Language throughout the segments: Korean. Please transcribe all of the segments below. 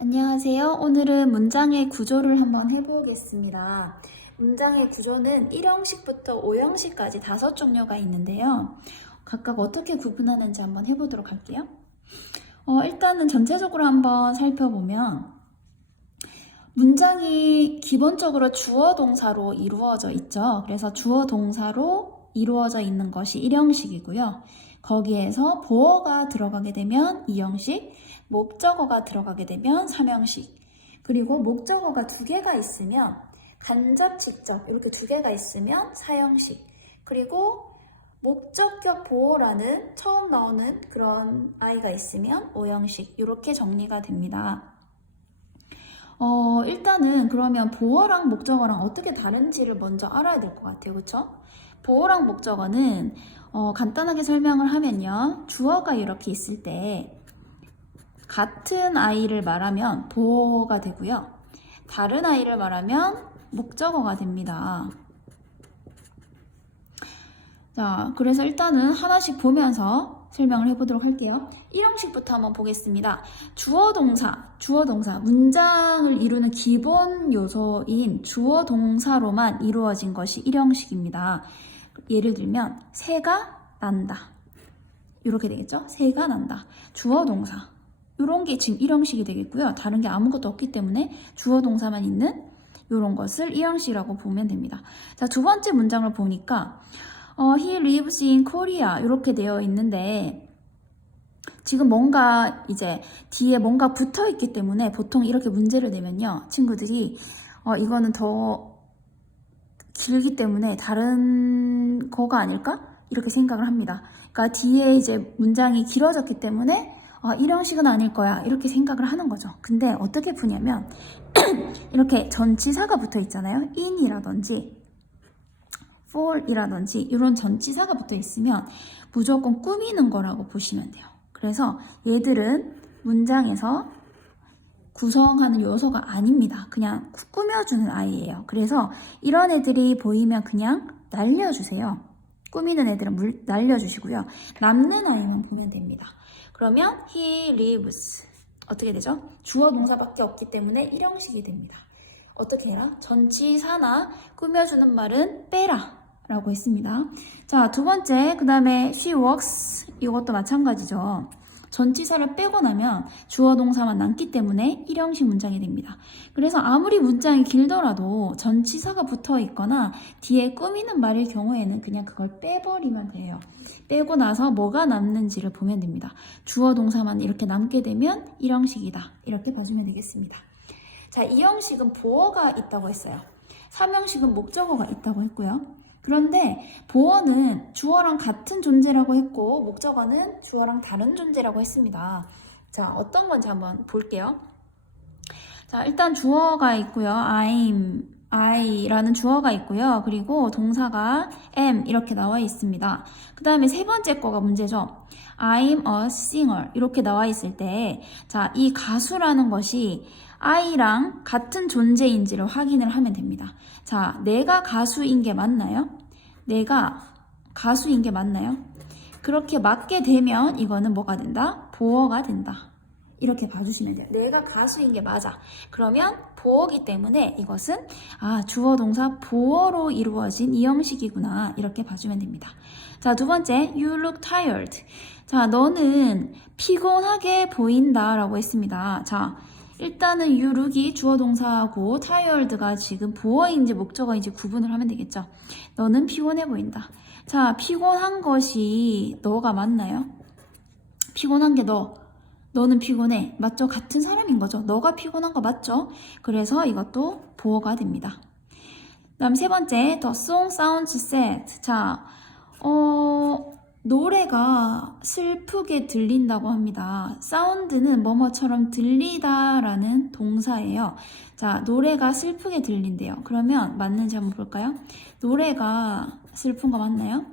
안녕하세요. 오늘은 문장의 구조를 한번 해보겠습니다. 문장의 구조는 1형식부터 5형식까지 5종류가 있는데요. 각각 어떻게 구분하는지 한번 해보도록 할게요. 일단은 전체적으로 한번 살펴보면 문장이 기본적으로 주어 동사로 이루어져 있죠. 그래서 주어 동사로 이루어져 있는 것이 1형식이고요. 거기에서 보어가 들어가게 되면 2형식, 목적어가 들어가게 되면 3형식, 그리고 목적어가 2개가 있으면 간접, 직접 이렇게 2개가 있으면 4형식, 그리고 목적격 보어라는 처음 나오는 그런 아이가 있으면 5형식 이렇게 정리가 됩니다. 일단은 그러면 보어랑 목적어랑 어떻게 다른지를 먼저 알아야 될 것 같아요. 그쵸? 보어랑 목적어는 간단하게 설명을 하면요. 주어가 이렇게 있을 때 같은 아이를 말하면 보어가 되고요. 다른 아이를 말하면 목적어가 됩니다. 자, 그래서 일단은 하나씩 보면서 설명을 해보도록 할게요. 1형식부터 한번 보겠습니다. 주어 동사, 문장을 이루는 기본 요소인 주어 동사로만 이루어진 것이 1형식입니다. 예를 들면 새가 난다. 이렇게 되겠죠? 새가 난다. 주어 동사. 이런 게 지금 1형식이 되겠고요. 다른 게 아무것도 없기 때문에 주어 동사만 있는 이런 것을 1형식이라고 보면 됩니다. 자, 두 번째 문장을 보니까 He lives in Korea 이렇게 되어 있는데 지금 뭔가 이제 뒤에 뭔가 붙어 있기 때문에 보통 이렇게 문제를 내면요. 친구들이 이거는 더 길기 때문에 다른 거가 아닐까? 이렇게 생각을 합니다. 그러니까 뒤에 이제 문장이 길어졌기 때문에 1형식은 아닐 거야 이렇게 생각을 하는 거죠. 근데 어떻게 푸냐면 이렇게 전치사가 붙어 있잖아요. in이라든지 for이라든지 이런 전치사가 붙어 있으면 무조건 꾸미는 거라고 보시면 돼요. 그래서 얘들은 문장에서 구성하는 요소가 아닙니다. 그냥 꾸며주는 아이예요. 그래서 이런 애들이 보이면 그냥 날려주세요. 꾸미는 애들은 날려주시고요. 남는 아이만 보면 됩니다. 그러면 he lives 어떻게 되죠? 주어 동사밖에 없기 때문에 1형식이 됩니다. 어떻게 해라? 전치사나 꾸며주는 말은 빼라 라고 했습니다. 자, 두 번째, 그 다음에 she works 이것도 마찬가지죠. 전치사를 빼고 나면 주어 동사만 남기 때문에 1형식 문장이 됩니다. 그래서 아무리 문장이 길더라도 전치사가 붙어 있거나 뒤에 꾸미는 말일 경우에는 그냥 그걸 빼버리면 돼요. 빼고 나서 뭐가 남는지를 보면 됩니다. 주어 동사만 이렇게 남게 되면 1형식이다. 이렇게 봐주면 되겠습니다. 자, 2형식은 보어가 있다고 했어요. 3형식은 목적어가 있다고 했고요. 그런데 보어는 주어랑 같은 존재라고 했고 목적어는 주어랑 다른 존재라고 했습니다. 자, 어떤 건지 한번 볼게요. 자, 일단 주어가 있고요. I라는 주어가 있고요. 그리고 동사가 am 이렇게 나와 있습니다. 그 다음에 세 번째 거가 문제죠. I'm a singer 이렇게 나와 있을 때 자, 이 가수라는 것이 I랑 같은 존재인지를 확인을 하면 됩니다. 자, 내가 가수인 게 맞나요? 내가 가수인 게 맞나요? 그렇게 맞게 되면 이거는 뭐가 된다? 보어가 된다. 이렇게 봐주시면 돼요. 내가 가수인 게 맞아. 그러면 보어기 때문에 이것은 주어 동사 보어로 이루어진 2형식이구나. 이렇게 봐주면 됩니다. 자, 두 번째, you look tired. 자, 너는 피곤하게 보인다 라고 했습니다. 자, 일단은 you look이 주어 동사하고 tired가 지금 보어인지 목적어인지 구분을 하면 되겠죠. 너는 피곤해 보인다. 자, 피곤한 것이 너가 맞나요? 피곤한 게 너는 피곤해. 맞죠? 같은 사람인 거죠. 너가 피곤한 거 맞죠? 그래서 이것도 보어가 됩니다. 다음 세 번째, the song sounds sad. 자, 노래가 슬프게 들린다고 합니다. 사운드는 뭐뭐처럼 들리다라는 동사예요. 자, 노래가 슬프게 들린대요. 그러면 맞는지 한번 볼까요? 노래가 슬픈 거 맞나요?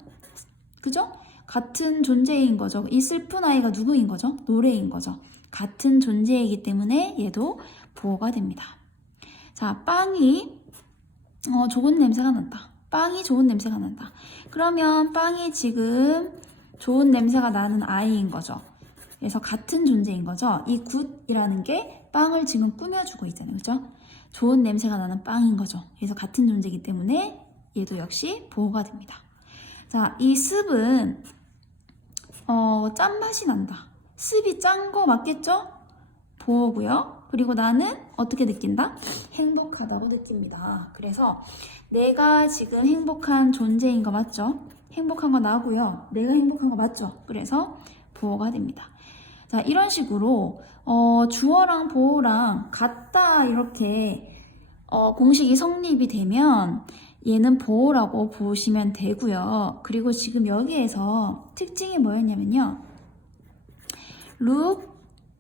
그죠? 같은 존재인 거죠. 이 슬픈 아이가 누구인 거죠? 노래인 거죠. 같은 존재이기 때문에 얘도 보어가 됩니다. 자, 빵이 좋은 냄새가 난다. 빵이 좋은 냄새가 난다. 그러면 빵이 지금 좋은 냄새가 나는 아이인 거죠. 그래서 같은 존재인 거죠. 이 굿이라는 게 빵을 지금 꾸며주고 있잖아요. 그죠? 좋은 냄새가 나는 빵인 거죠. 그래서 같은 존재이기 때문에 얘도 역시 보호가 됩니다. 자, 이 습은 짠맛이 난다. 습이 짠 거 맞겠죠? 보호고요. 그리고 나는 어떻게 느낀다? 행복하다고 느낍니다. 그래서 내가 지금 행복한 존재인 거 맞죠? 행복한 거 나고요. 내가 행복한 거 맞죠? 그래서 보호가 됩니다. 자, 이런 식으로 주어랑 보호랑 같다 이렇게 공식이 성립이 되면 얘는 보호라고 보시면 되고요. 그리고 지금 여기에서 특징이 뭐였냐면요. look,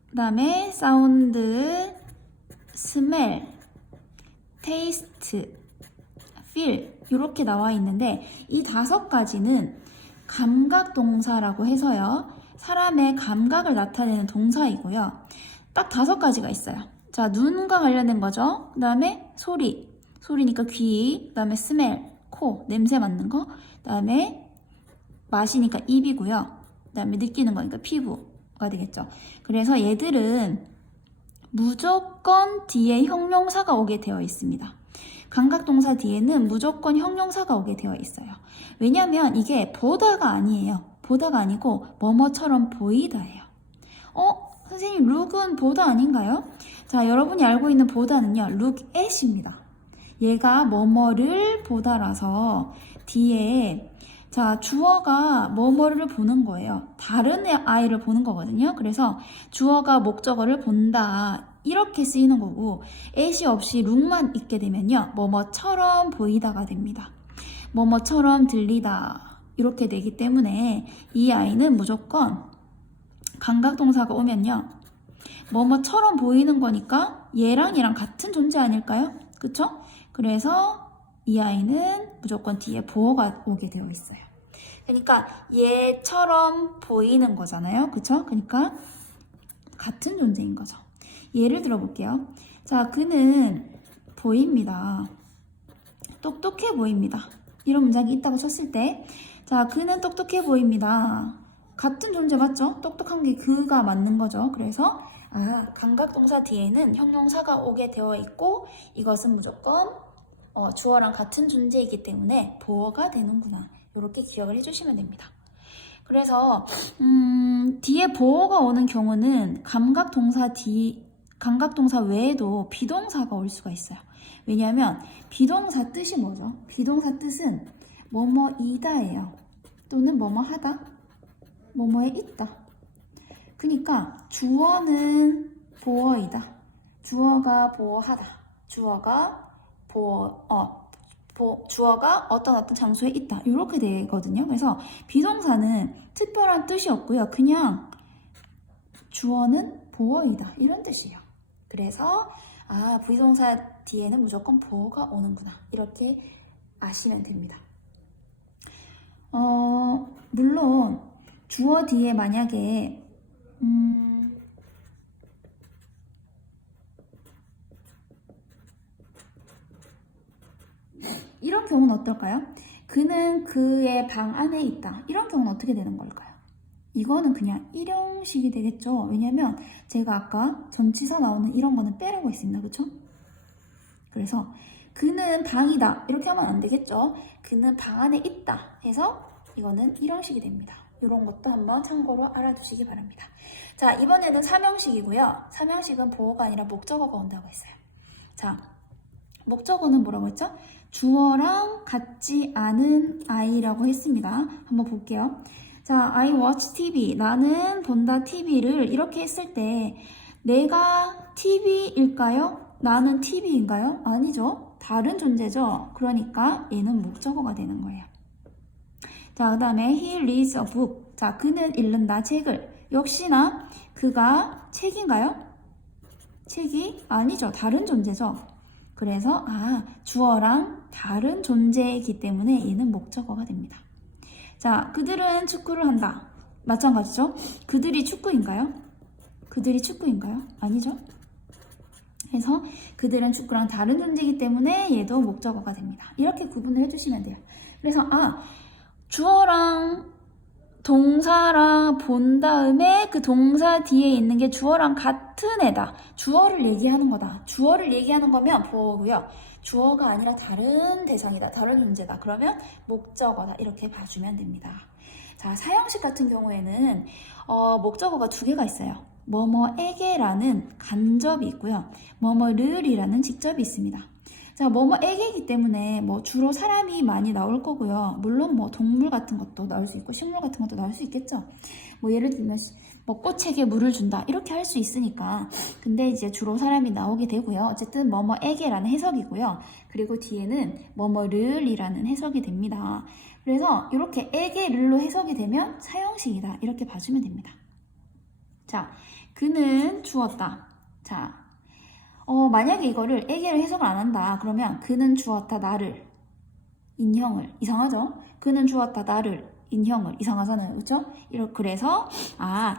그 다음에 사운드, 스멜, 테이스트, 필 이렇게 나와 있는데 이 5가지는 감각 동사라고 해서요. 사람의 감각을 나타내는 동사이고요. 딱 5가지가 있어요. 자, 눈과 관련된 거죠. 그 다음에 소리니까 귀, 그 다음에 스멜, 코, 냄새 맡는 거, 그 다음에 맛이니까 입이고요. 그 다음에 느끼는 거니까 피부가 되겠죠. 그래서 얘들은 무조건 뒤에 형용사가 오게 되어 있습니다. 감각동사 뒤에는 무조건 형용사가 오게 되어 있어요. 왜냐면 이게 보다가 아니에요. 보다가 아니고 뭐뭐처럼 보이다예요. 선생님 look은 보다 아닌가요? 자, 여러분이 알고 있는 보다는요. look at입니다. 얘가 뭐뭐를 보다라서 뒤에 자, 주어가 뭐뭐를 보는 거예요. 다른 아이를 보는 거거든요. 그래서 주어가 목적어를 본다. 이렇게 쓰이는 거고 at이 없이 look만 있게 되면요. 뭐뭐처럼 보이다가 됩니다. 뭐뭐처럼 들리다. 이렇게 되기 때문에 이 아이는 무조건 감각동사가 오면요. 뭐뭐처럼 보이는 거니까 얘랑 같은 존재 아닐까요? 그쵸? 그래서 이 아이는 무조건 뒤에 보어가 오게 되어 있어요. 그러니까 얘처럼 보이는 거잖아요. 그쵸? 그러니까 같은 존재인 거죠. 예를 들어 볼게요. 자, 그는 보입니다. 똑똑해 보입니다. 이런 문장이 있다고 쳤을 때 자, 그는 똑똑해 보입니다. 같은 존재 맞죠? 똑똑한 게 그가 맞는 거죠. 그래서 감각동사 뒤에는 형용사가 오게 되어 있고 이것은 무조건 주어랑 같은 존재이기 때문에 보어가 되는구나. 이렇게 기억을 해주시면 됩니다. 그래서 뒤에 보어가 오는 경우는 감각동사 외에도 비동사가 올 수가 있어요. 왜냐하면 비동사 뜻이 뭐죠? 비동사 뜻은 뭐뭐이다예요. 또는 뭐뭐하다, 뭐뭐에 있다. 그러니까 주어는 보어이다. 주어가 보어하다. 주어가 어떤 장소에 있다. 이렇게 되거든요. 그래서 비동사는 특별한 뜻이 없고요. 그냥 주어는 보어이다. 이런 뜻이에요. 그래서 비동사 뒤에는 무조건 보어가 오는구나. 이렇게 아시면 됩니다. 물론 주어 뒤에 만약에 이런 경우는 어떨까요? 그는 그의 방 안에 있다. 이런 경우는 어떻게 되는 걸까요? 이거는 그냥 일형식이 되겠죠. 왜냐면 제가 아까 전치사 나오는 이런 거는 빼라고 했습니다. 그쵸? 그래서 그는 방이다. 이렇게 하면 안 되겠죠. 그는 방 안에 있다 해서 이거는 일형식이 됩니다. 이런 것도 한번 참고로 알아두시기 바랍니다. 자, 이번에는 3형식이고요. 3형식은 보어가 아니라 목적어가 온다고 했어요. 자, 목적어는 뭐라고 했죠? 주어랑 같지 않은 아이라고 했습니다. 한번 볼게요. 자, I watch TV. 나는 본다 TV를 이렇게 했을 때 내가 TV일까요? 나는 TV인가요? 아니죠. 다른 존재죠. 그러니까 얘는 목적어가 되는 거예요. 자, 그 다음에 he reads a book. 자, 그는 읽는다 책을. 역시나 그가 책인가요? 책이 아니죠. 다른 존재죠. 그래서 주어랑 다른 존재이기 때문에 얘는 목적어가 됩니다. 자, 그들은 축구를 한다. 마찬가지죠. 그들이 축구인가요? 그들이 축구인가요? 아니죠. 그래서 그들은 축구랑 다른 존재이기 때문에 얘도 목적어가 됩니다. 이렇게 구분을 해주시면 돼요. 그래서 주어랑 동사랑 본 다음에 그 동사 뒤에 있는 게 주어랑 같은 애다. 주어를 얘기하는 거다. 주어를 얘기하는 거면 보어고요. 주어가 아니라 다른 대상이다. 다른 존재다. 그러면 목적어다. 이렇게 봐주면 됩니다. 자, 사형식 같은 경우에는 목적어가 두 개가 있어요. 뭐뭐에게라는 간접이 있고요. 뭐뭐를이라는 직접이 있습니다. 자, 뭐뭐에게이기 때문에 뭐 주로 사람이 많이 나올 거고요. 물론 뭐 동물 같은 것도 나올 수 있고 식물 같은 것도 나올 수 있겠죠. 뭐 예를 들면 뭐 꽃에게 물을 준다 이렇게 할 수 있으니까. 근데 이제 주로 사람이 나오게 되고요. 어쨌든 뭐뭐에게라는 해석이고요. 그리고 뒤에는 뭐뭐를이라는 해석이 됩니다. 그래서 이렇게 에게를로 해석이 되면 사형식이다 이렇게 봐주면 됩니다. 자, 그는 주었다. 자, 만약에 이거를 에게를 해석을 안 한다. 그러면 그는 주었다 나를 인형을 이상하죠? 그는 주었다 나를 인형을 이상하잖아요. 그렇죠? 그래서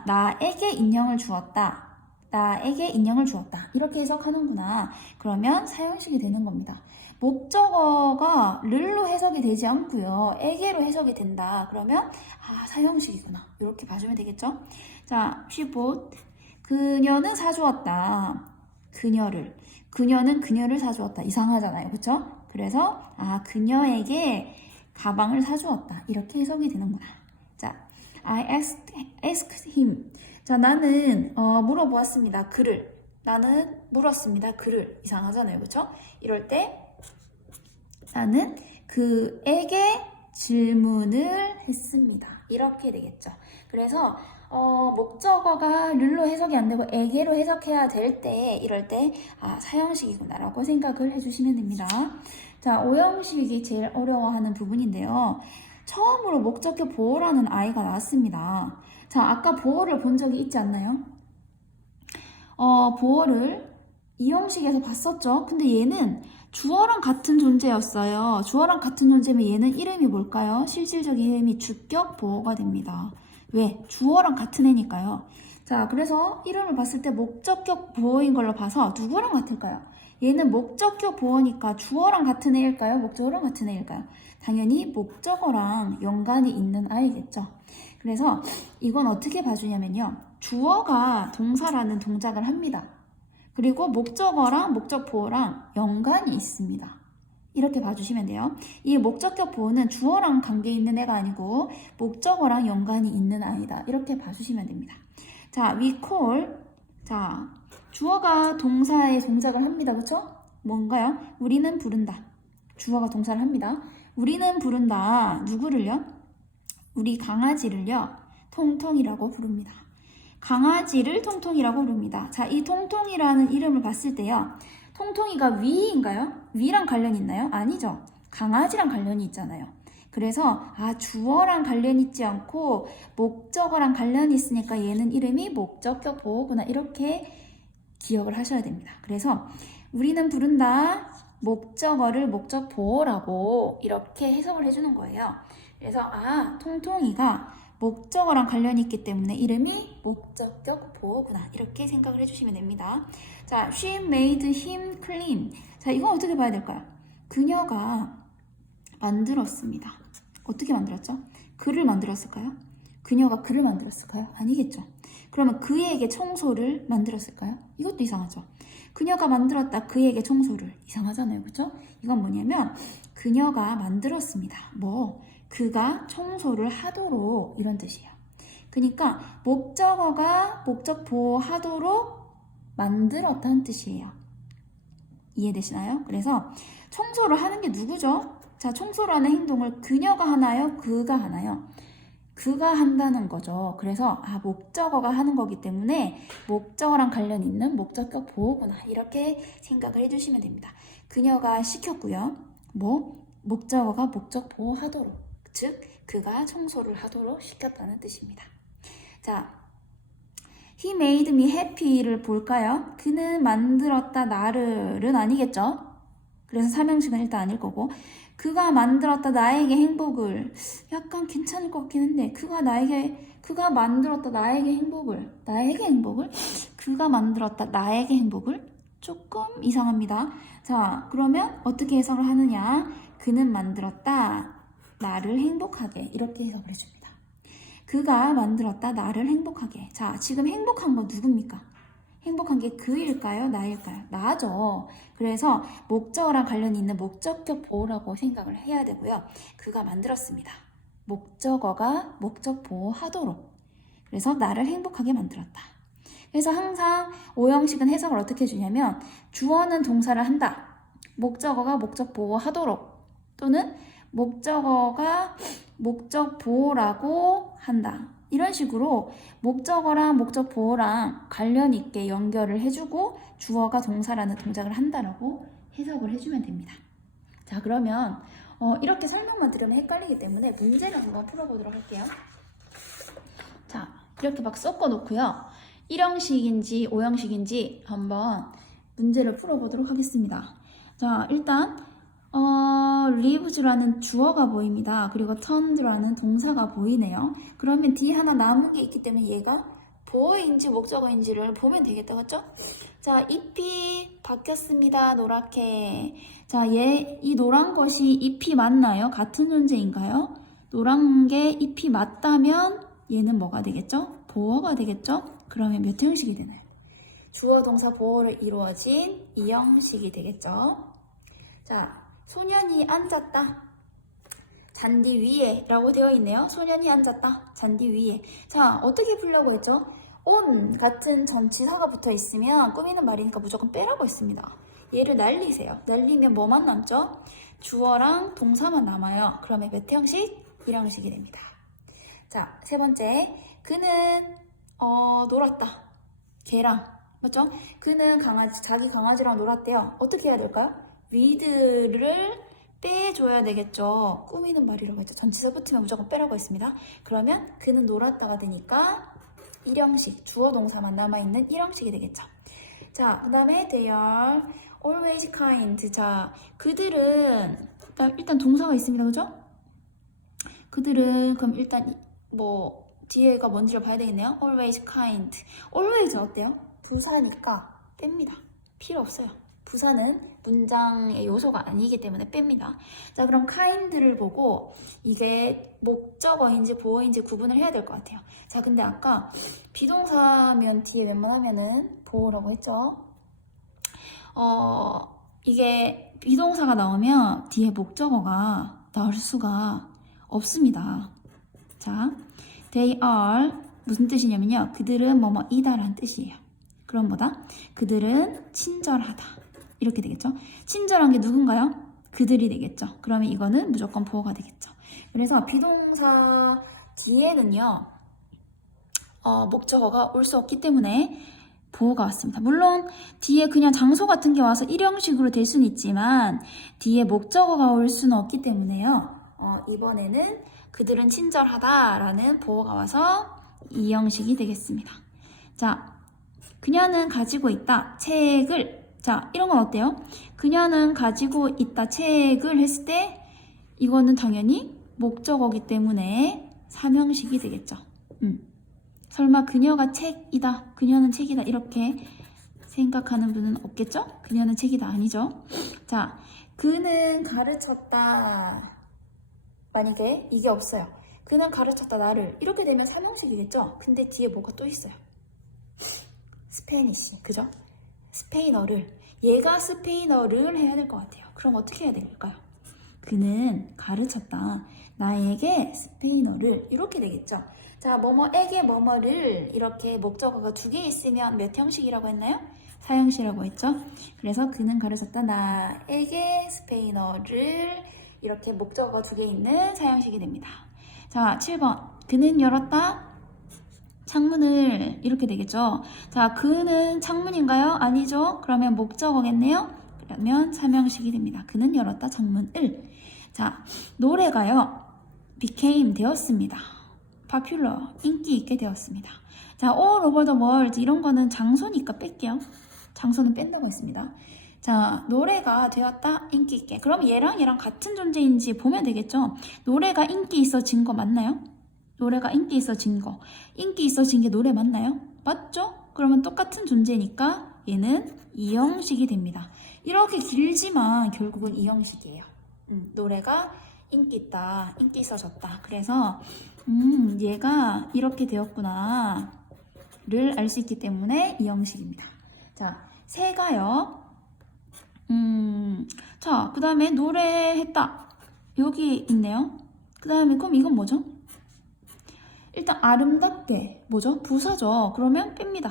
나에게 인형을 주었다. 나에게 인형을 주었다. 이렇게 해석하는구나. 그러면 사형식이 되는 겁니다. 목적어가 를로 해석이 되지 않고요. 에게로 해석이 된다. 그러면 사형식이구나. 이렇게 봐주면 되겠죠? 자, she bought. 그녀는 사주었다. 그녀는 그녀를 사주었다. 이상하잖아요. 그쵸? 그래서 그녀에게 가방을 사주었다. 이렇게 해석이 되는구나. 자, I asked him. 자, 나는 물어보았습니다. 그를. 나는 물었습니다. 그를. 이상하잖아요. 그쵸? 이럴 때 나는 그에게 질문을 했습니다. 이렇게 되겠죠. 그래서 목적어가 를로 해석이 안 되고 에게로 해석해야 될 때 이럴 때 사형식이구나 라고 생각을 해주시면 됩니다. 자, 오형식이 제일 어려워하는 부분인데요. 처음으로 목적격 보어라는 아이가 나왔습니다. 자, 아까 보어를 본 적이 있지 않나요? 보어를 이형식에서 봤었죠. 근데 얘는 주어랑 같은 존재였어요. 주어랑 같은 존재면 얘는 이름이 뭘까요? 실질적인 이름이 주격 보어가 됩니다. 왜? 주어랑 같은 애니까요. 자, 그래서 이름을 봤을 때 목적격 보어인 걸로 봐서 누구랑 같을까요? 얘는 목적격 보어니까 주어랑 같은 애일까요? 목적어랑 같은 애일까요? 당연히 목적어랑 연관이 있는 아이겠죠. 그래서 이건 어떻게 봐주냐면요. 주어가 동사라는 동작을 합니다. 그리고 목적어랑 목적 보어랑 연관이 있습니다. 이렇게 봐주시면 돼요. 이 목적격 보어는 주어랑 관계 있는 애가 아니고 목적어랑 연관이 있는 아이다. 이렇게 봐주시면 됩니다. 자, we call. 자, 주어가 동사의 동작을 합니다. 그렇죠? 뭔가요? 우리는 부른다. 주어가 동사를 합니다. 우리는 부른다. 누구를요? 우리 강아지를요. 통통이라고 부릅니다. 강아지를 통통이라고 부릅니다. 자, 이 통통이라는 이름을 봤을 때요. 통통이가 위인가요? 위랑 관련이 있나요? 아니죠. 강아지랑 관련이 있잖아요. 그래서 주어랑 관련이 있지 않고 목적어랑 관련이 있으니까 얘는 이름이 목적격 보어구나. 이렇게 기억을 하셔야 됩니다. 그래서 우리는 부른다. 목적어를 목적 보어라고 이렇게 해석을 해주는 거예요. 그래서 통통이가 목적어랑 관련이 있기 때문에 이름이 목적격 보어구나. 이렇게 생각을 해주시면 됩니다. 자, she made him clean. 자, 이건 어떻게 봐야 될까요? 그녀가 만들었습니다. 어떻게 만들었죠? 그를 만들었을까요? 그녀가 그를 만들었을까요? 아니겠죠. 그러면 그에게 청소를 만들었을까요? 이것도 이상하죠. 그녀가 만들었다. 그에게 청소를. 이상하잖아요. 그렇죠? 이건 뭐냐면 그녀가 만들었습니다. 그가 청소를 하도록 이런 뜻이에요. 그러니까 목적어가 목적 보호하도록 만들었다는 뜻이에요. 이해되시나요? 그래서 청소를 하는 게 누구죠? 자, 청소를 하는 행동을 그녀가 하나요? 그가 하나요? 그가 한다는 거죠. 그래서 목적어가 하는 거기 때문에 목적어랑 관련 있는 목적격 보호구나. 이렇게 생각을 해주시면 됩니다. 그녀가 시켰고요. 목적어가 목적 보호하도록. 즉, 그가 청소를 하도록 시켰다는 뜻입니다. 자, he made me happy를 볼까요? 그는 만들었다 나를은 아니겠죠? 그래서 삼형식은 일단 아닐 거고, 그가 만들었다 나에게 행복을 약간 괜찮을 것 같긴 한데, 그가 만들었다 나에게 행복을 그가 만들었다 나에게 행복을 조금 이상합니다. 자, 그러면 어떻게 해석을 하느냐? 그는 만들었다 나를 행복하게. 이렇게 해석을 해줍니다. 그가 만들었다 나를 행복하게. 자, 지금 행복한 건 누굽니까? 행복한 게 그일까요? 나일까요? 나죠. 그래서 목적어랑 관련이 있는 목적격 보호라고 생각을 해야 되고요. 그가 만들었습니다. 목적어가 목적 보호하도록. 그래서 나를 행복하게 만들었다. 그래서 항상 오형식은 해석을 어떻게 해주냐면 주어는 동사를 한다. 목적어가 목적 보호하도록 또는 목적어가 목적 보호라고 한다. 이런 식으로 목적어랑 목적 보호랑 관련 있게 연결을 해주고 주어가 동사라는 동작을 한다라고 해석을 해주면 됩니다. 자, 그러면 이렇게 설명만 들으면 헷갈리기 때문에 문제를 한번 풀어보도록 할게요. 자, 이렇게 막 섞어 놓고요. 1형식인지 5형식인지 한번 문제를 풀어보도록 하겠습니다. 자, 일단 lives라는 주어가 보입니다. 그리고 turned라는 동사가 보이네요. 그러면 뒤에 하나 남은 게 있기 때문에 얘가 보어인지 목적어인지를 보면 되겠다, 맞죠? 자, 잎이 바뀌었습니다. 노랗게. 자, 이 노란 것이 잎이 맞나요? 같은 존재인가요? 노란 게 잎이 맞다면 얘는 뭐가 되겠죠? 보어가 되겠죠? 그러면 몇 형식이 되나요? 주어, 동사, 보어로 이루어진 2형식이 되겠죠? 자, 소년이 앉았다. 잔디 위에 라고 되어 있네요. 소년이 앉았다. 잔디 위에. 자, 어떻게 풀려고 했죠? on 같은 전치사가 붙어 있으면 꾸미는 말이니까 무조건 빼라고 했습니다. 얘를 날리세요. 날리면 뭐만 남죠? 주어랑 동사만 남아요. 그러면 몇 형식? 1형식이 됩니다. 자, 세 번째. 그는 놀았다. 개랑. 맞죠? 그는 자기 강아지랑 놀았대요. 어떻게 해야 될까요? with를 빼줘야 되겠죠. 꾸미는 말이라고 했죠. 전치사 붙으면 무조건 빼라고 했습니다. 그러면 그는 놀았다가 되니까 1형식, 주어 동사만 남아있는 1형식이 되겠죠. 자, 그 다음에 they are always kind. 자, 그들은 일단 동사가 있습니다. 그죠? 그들은 그럼 일단 뭐 뒤에가 뭔지를 봐야 되겠네요. always kind. always 어때요? 부사니까 뺍니다. 필요 없어요. 부사는 문장의 요소가 아니기 때문에 뺍니다. 자, 그럼 kind를 보고 이게 목적어인지 보어인지 구분을 해야 될 것 같아요. 자, 근데 아까 비동사면 뒤에 웬만하면은 보어라고 했죠. 이게 비동사가 나오면 뒤에 목적어가 나올 수가 없습니다. 자, they are 무슨 뜻이냐면요. 그들은 뭐뭐이다 라는 뜻이에요. 그럼 뭐다? 그들은 친절하다. 이렇게 되겠죠. 친절한 게 누군가요? 그들이 되겠죠. 그러면 이거는 무조건 보어가 되겠죠. 그래서 비동사 뒤에는요. 목적어가 올 수 없기 때문에 보어가 왔습니다. 물론 뒤에 그냥 장소 같은 게 와서 1형식으로 될 수는 있지만 뒤에 목적어가 올 수는 없기 때문에요. 이번에는 그들은 친절하다라는 보어가 와서 2형식이 되겠습니다. 자, 그녀는 가지고 있다 책을. 자, 이런 건 어때요? 그녀는 가지고 있다 책을 했을 때 이거는 당연히 목적어기 때문에 3형식이 되겠죠. 설마 그녀가 책이다, 그녀는 책이다 이렇게 생각하는 분은 없겠죠? 그녀는 책이다 아니죠? 자, 그는 가르쳤다. 만약에 이게 없어요. 그는 가르쳤다 나를. 이렇게 되면 3형식이겠죠? 근데 뒤에 뭐가 또 있어요. 스페니쉬, 그죠? 스페인어를. 얘가 스페인어를 해야 될 것 같아요. 그럼 어떻게 해야 될까요? 그는 가르쳤다. 나에게 스페인어를. 이렇게 되겠죠? 자, 뭐뭐에게 뭐뭐를 이렇게 목적어가 2개 있으면 몇 형식이라고 했나요? 4형식이라고 했죠? 그래서 그는 가르쳤다. 나에게 스페인어를 이렇게 목적어가 2개 있는 4형식이 됩니다. 자, 7번. 그는 열었다. 창문을. 이렇게 되겠죠. 자, 그는 창문인가요? 아니죠. 그러면 목적어겠네요. 그러면 3형식이 됩니다. 그는 열었다 창문을. 자, 노래가요. became 되었습니다. popular 인기 있게 되었습니다. 자, all over the world 이런 거는 장소니까 뺄게요. 장소는 뺀다고 했습니다. 자, 노래가 되었다 인기 있게. 그럼 얘랑 같은 존재인지 보면 되겠죠. 노래가 인기 있어진 거 맞나요? 노래가 인기 있어진 거. 인기 있어진 게 노래 맞나요? 맞죠? 그러면 똑같은 존재니까 얘는 2형식이 됩니다. 이렇게 길지만 결국은 2형식이에요. 노래가 인기 있다, 인기 있어졌다. 그래서 얘가 이렇게 되었구나 를 알 수 있기 때문에 2형식입니다. 자, 새가요. 자, 그 다음에 노래했다. 여기 있네요. 그 다음에 그럼 이건 뭐죠? 일단 아름답게 뭐죠? 부사죠. 그러면 뺍니다.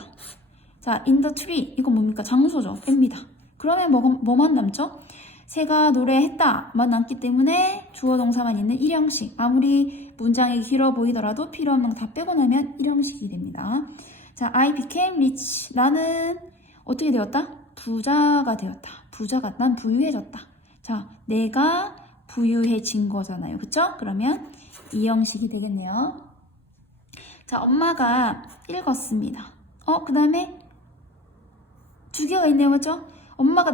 자, in the tree 이건 뭡니까? 장소죠. 뺍니다. 그러면 뭐만 남죠? 새가 노래했다만 남기 때문에 주어 동사만 있는 일형식. 아무리 문장이 길어 보이더라도 필요 없는 거 다 빼고 나면 일형식이 됩니다. 자, I became rich. 나는 어떻게 되었다? 부자가 되었다. 난 부유해졌다. 자, 내가 부유해진 거잖아요. 그쵸? 그러면 이 형식이 되겠네요. 자, 엄마가 읽었습니다. 그 다음에 두 개가 있네요. 그죠? 엄마가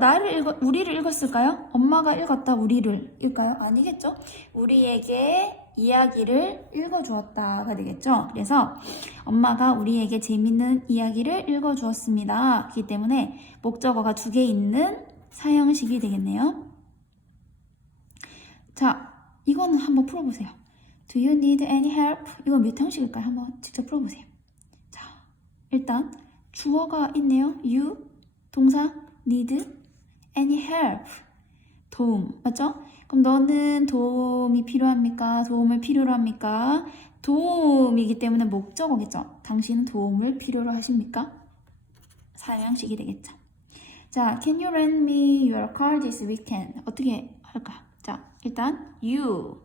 우리를 읽었을까요? 엄마가 읽었다, 우리를 일까요? 아니겠죠? 우리에게 이야기를 읽어주었다가 되겠죠? 그래서 엄마가 우리에게 재밌는 이야기를 읽어주었습니다. 그렇기 때문에 목적어가 두 개 있는 사형식이 되겠네요. 자, 이거는 한번 풀어보세요. Do you need any help? 이건 몇 형식일까요? 한번 직접 풀어보세요. 자, 일단 주어가 있네요. You, 동사, need, any help. 도움, 맞죠? 그럼 너는 도움이 필요합니까? 도움을 필요로 합니까? 도움이기 때문에 목적어겠죠? 당신은 도움을 필요로 하십니까? 사용식이 되겠죠. 자, can you lend me your car this weekend? 어떻게 할까? 자, 일단 you,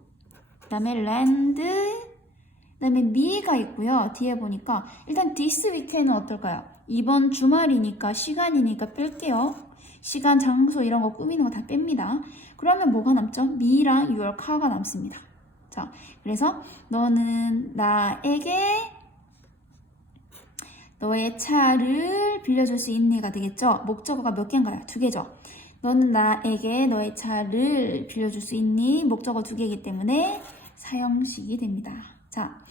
그 다음에 lend, 그 다음에 me가 있고요. 뒤에 보니까 일단 this weekend은 어떨까요? 이번 주말이니까 시간이니까 뺄게요. 시간, 장소 이런 거 꾸미는 거 다 뺍니다. 그러면 뭐가 남죠? me랑 your car가 남습니다. 자, 그래서 너는 나에게 너의 차를 빌려줄 수 있니가 되겠죠? 목적어가 몇 개인가요? 두 개죠. 너는 나에게 너의 차를 빌려줄 수 있니? 목적어 두 개이기 때문에 사형식이 됩니다. 자,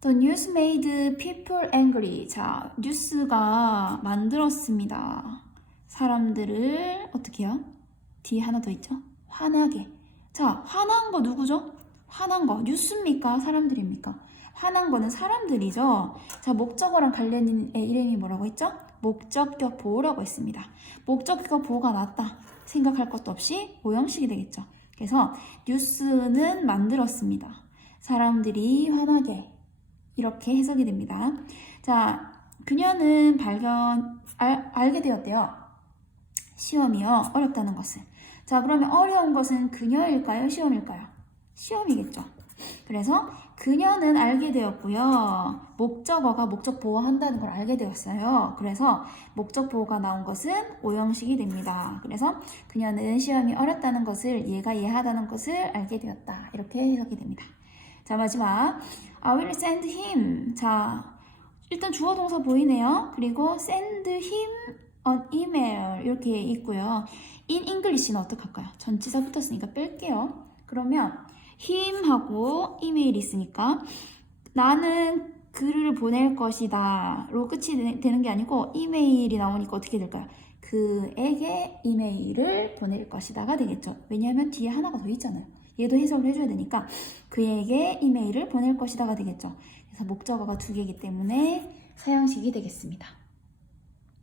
The news made people angry. 자, 뉴스가 만들었습니다. 사람들을 어떻게 해요? 뒤에 하나 더 있죠? 화나게. 자, 화난 거 누구죠? 화난 거 뉴스입니까? 사람들입니까? 화난 거는 사람들이죠. 자, 목적어랑 관련된 이름이 뭐라고 했죠? 목적격 보호라고 했습니다. 목적격 보호가 맞다 생각할 것도 없이 오형식이 되겠죠. 그래서 뉴스는 만들었습니다. 사람들이 화나게 이렇게 해석이 됩니다. 자, 그녀는 알게 되었대요. 시험이요. 어렵다는 것을. 자, 그러면 어려운 것은 그녀일까요? 시험일까요? 시험이겠죠. 그래서 그녀는 알게 되었고요. 목적어가 목적 보호한다는 걸 알게 되었어요. 그래서 목적 보호가 나온 것은 오형식이 됩니다. 그래서 그녀는 시험이 어렵다는 것을 얘가 이해하다는 것을 알게 되었다. 이렇게 해석이 됩니다. 자, 마지막 I will send him. 자, 일단 주어 동사 보이네요. 그리고 send him an email 이렇게 있고요. in English는 어떻게 할까요? 전치사 붙었으니까 뺄게요. 그러면 힘하고 이메일이 있으니까 나는 글을 보낼 것이다 로 끝이 되는 게 아니고 이메일이 나오니까 어떻게 될까요? 그에게 이메일을 보낼 것이다가 되겠죠. 왜냐하면 뒤에 하나가 더 있잖아요. 얘도 해석을 해줘야 되니까 그에게 이메일을 보낼 것이다가 되겠죠. 그래서 목적어가 두 개이기 때문에 사형식이 되겠습니다.